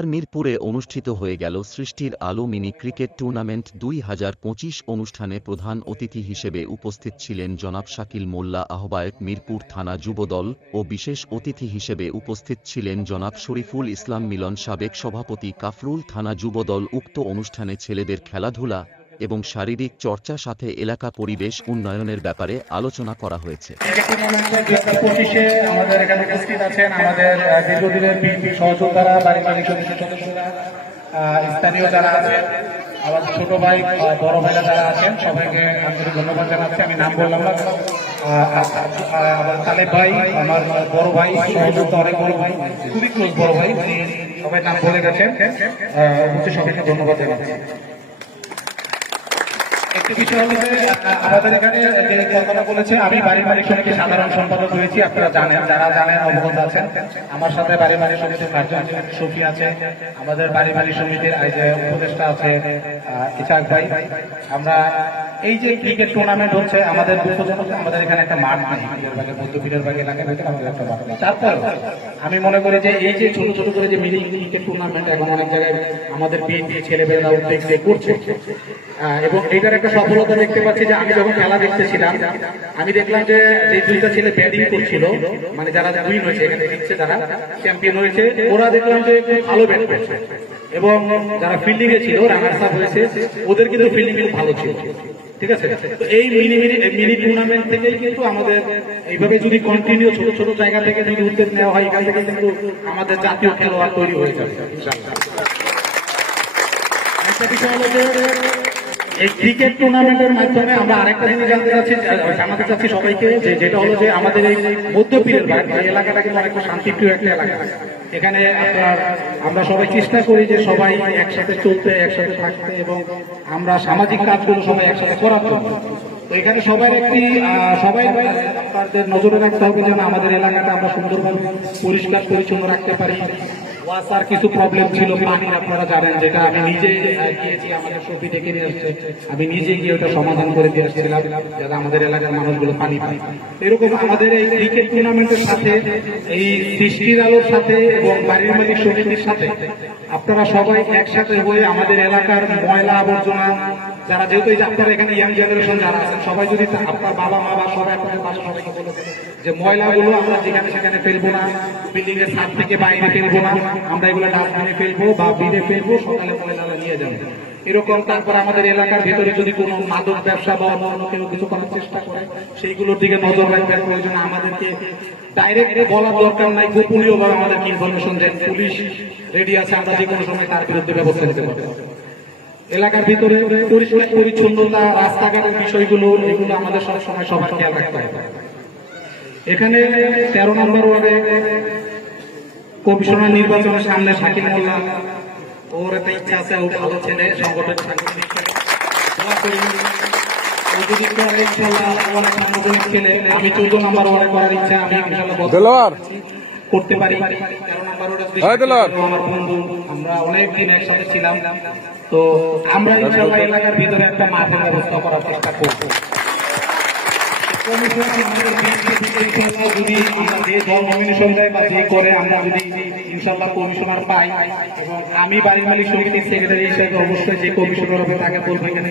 ঢাকার মিরপুরে অনুষ্ঠিত হয়ে গেল সৃষ্টির আলো মিনি ক্রিকেট টুর্নামেন্ট 2025 অনুষ্ঠানে প্রধান অতিথি হিসেবে উপস্থিত ছিলেন জনাব শাকিল মোল্লা আহ্বায়ক মিরপুর থানা যুবদল ও বিশেষ অতিথি হিসেবে উপস্থিত ছিলেন জনাব শরীফুল ইসলাম মিলন সাবেক সভাপতি কাফরুল থানা যুবদল। উক্ত অনুষ্ঠানে ছেলেদের খেলাধুলা এবং শারীরিক চর্চা সাথে এলাকা পরিবেশ উন্নয়নের ব্যাপারে আলোচনা করা হয়েছে। আমাদের এখানে উপস্থিত আছেন আমাদের দীর্ঘদিনের বিএনপি সহযোদ্ধারা, বাড়ি বাড়ি সদস্যরা, স্থানীয় যারা আছেন, আমার ছোট ভাই বড় ভাইরা যারা আছেন, সবাইকে আন্তরিক ধন্যবাদ জানাচ্ছি। আমি নাম বললাম না, আমার তালেব ভাই, আমার বড় ভাই, সহযোদ্ধা অনেক বড় ভাই, খুবই ক্লোজ বড় ভাই, সবাই নাম বলে গেছেন, সবাইকে ধন্যবাদ জানাচ্ছি। একটি বিষয় হলো যে আমাদের এখানে যে কথাটা বলেছে, আমি বাড়ি বাড়ি সমিতির সাধারণ সম্পাদক হয়েছি। আপনারা জানেন, যারা জানেন অবগত আছেন। আমার সাথে বাড়ি বাড়ি সমিতির কার্যক্রম সফি আছে, আমাদের বাড়ি বাড়ি সমিতির এই যে উপদেষ্টা আছে ইসাক ভাই। আমরা এই যে ক্রিকেট টুর্নামেন্ট হচ্ছে, আমাদের দুঃখজনক আমাদের এখানে একটা মাঠ নেই, মধ্যপীরের বাগে এলাকার ভিতরে আমাদের একটা মাঠ নেই। তারপর আমি মনে করি যে এই যে ছোট ছোট করে যে মিনি ক্রিকেট টুর্নামেন্ট এখন অনেক জায়গায় আমাদের বিএনপি ছেলেমেয়েরা উদ্যোগ করছে, এবং এইটার একটা সফলতা দেখতে পাচ্ছি যে আমি যখন খেলা দেখতেছিলাম, আমি দেখলাম যে দুইটা ছেলে ব্যাটিং করছিল, মানে যারা উইন হয়েছে, এখানে জিতছে, যারা চ্যাম্পিয়ন হয়েছে, ওরা দেখলাম যে ভালো ব্যাট করছে, এবং যারা ফিল্ডিং এ ছিল, রানার্স আপ হয়েছে, ওদের কিন্তু ফিল্ডিং ভালো ছিল। ঠিক আছে, তো এই মিনি টুর্নামেন্ট থেকেই কিন্তু আমাদের এইভাবে যদি কন্টিনিউ ছোট ছোট জায়গা থেকে যদি উদ্যোগ নেওয়া হয়, এখান থেকে কিন্তু আমাদের জাতীয় খেলোয়াড় তৈরি হয়ে যাবে ইনশাআল্লাহ। একটা বিষয় হলো যে এই ক্রিকেট টুর্নামেন্টের মাধ্যমে আমরা আরেকটা জিনিস জানাতে চাচ্ছি সবাইকে, যেটা হলো যে আমাদের এই মধ্যপীরের এলাকাটা কিন্তু অনেকটা শান্তিপ্রিয় একটা এলাকা। এখানে আমরা সবাই চেষ্টা করি যে সবাই একসাথে চলতে, একসাথে থাকতে, এবং আমরা সামাজিক কাজগুলো সবাই একসাথে করার জন্য। তো এখানে সবাই আপনাদের নজরে রাখতে হবে যেন আমাদের এলাকাটা আমরা সুন্দরভাবে পরিষ্কার পরিচ্ছন্ন রাখতে পারি। ওয়াসার কিছু প্রবলেম ছিল, পানি আপনারা জানেন, যেটা আমি নিজে গিয়েছি, আমাদের সফি ডেকে নিয়ে আসছে, আমি নিজে গিয়ে ওটা সমাধান করে দিয়ে আসছিলাম যাতে আমাদের এলাকার মানুষগুলো পানি পায়। এরকম আমাদের এই ক্রিকেট টুর্নামেন্টের সাথে, এই সৃষ্টির আলোর সাথে এবং বাড়ির মালিক সমিতির সাথে আপনারা সবাই একসাথে হয়ে আমাদের এলাকার ময়লা আবর্জনা, যারা যেহেতু এই যে আপনারা এখানে ইয়াং জেনারেশন যারা আছেন, সবাই যদি আপনার বাবা মা বা সবাই আপনাদের পাশে সবাইকে বলে যে ময়লাগুলো আমরা যেখানে সেখানে ফেলবো না, বিল্ডিং এর ছাদ থেকে বাইরে ফেলবো না, আমরা এগুলো ডাস্টবিনে ফেলবো বা বিলে ফেলবো, সকালে ময়লাটা নিয়ে যাবো এরকম। তারপর আমাদের এলাকার ভিতরে যদি কোনো মাদক ব্যবসা বা অন্য কেউ কিছু করার চেষ্টা করে, সেইগুলোর দিকে নজর রাখবার প্রয়োজন। আমাদেরকে ডাইরেক্ট বলার দরকার নাই, গোপনীয় ভাবে আমাদেরকে ইনফরমেশন দেন, পুলিশ রেডি আছে, আমরা যে কোনো সময় তার বিরুদ্ধে ব্যবস্থা নিতে পারবো। এলাকার ভিতরে পরিষ্কার পরিচ্ছন্নতা, রাস্তাঘাটের বিষয়গুলো, এগুলো আমাদের সবসময় সবার খেয়াল রাখতে হবে। এখানে 13 নম্বর ওয়ার্ডে কমিশনার নির্বাচনের সামনে শাকিল মোল্লা, ওর একটা ইচ্ছা আছে, ও ভালো ছেলে, সংগঠন ছেলে। আমি 14 নম্বর ওয়ার্ডে করার ইচ্ছা, আমি করতে পারি। 13 নম্বর আমার বন্ধু, আমরা অনেকদিন একসাথে ছিলাম, তো আমরা ইনশাআল্লাহ এলাকার ভিতরে একটা মাঠের ব্যবস্থা করার চেষ্টা করবো। যদি আমরা যে দল নমিনেশন দেয় বা যে করে, আমরা যদি ইনশাআল্লাহ কমিশনার পাই, এবং আমি বাড়ির মালিক সমিতির সেক্রেটারি হিসেবে অবশ্যই যে কমিশনার হবে তাকে বলবো এখানে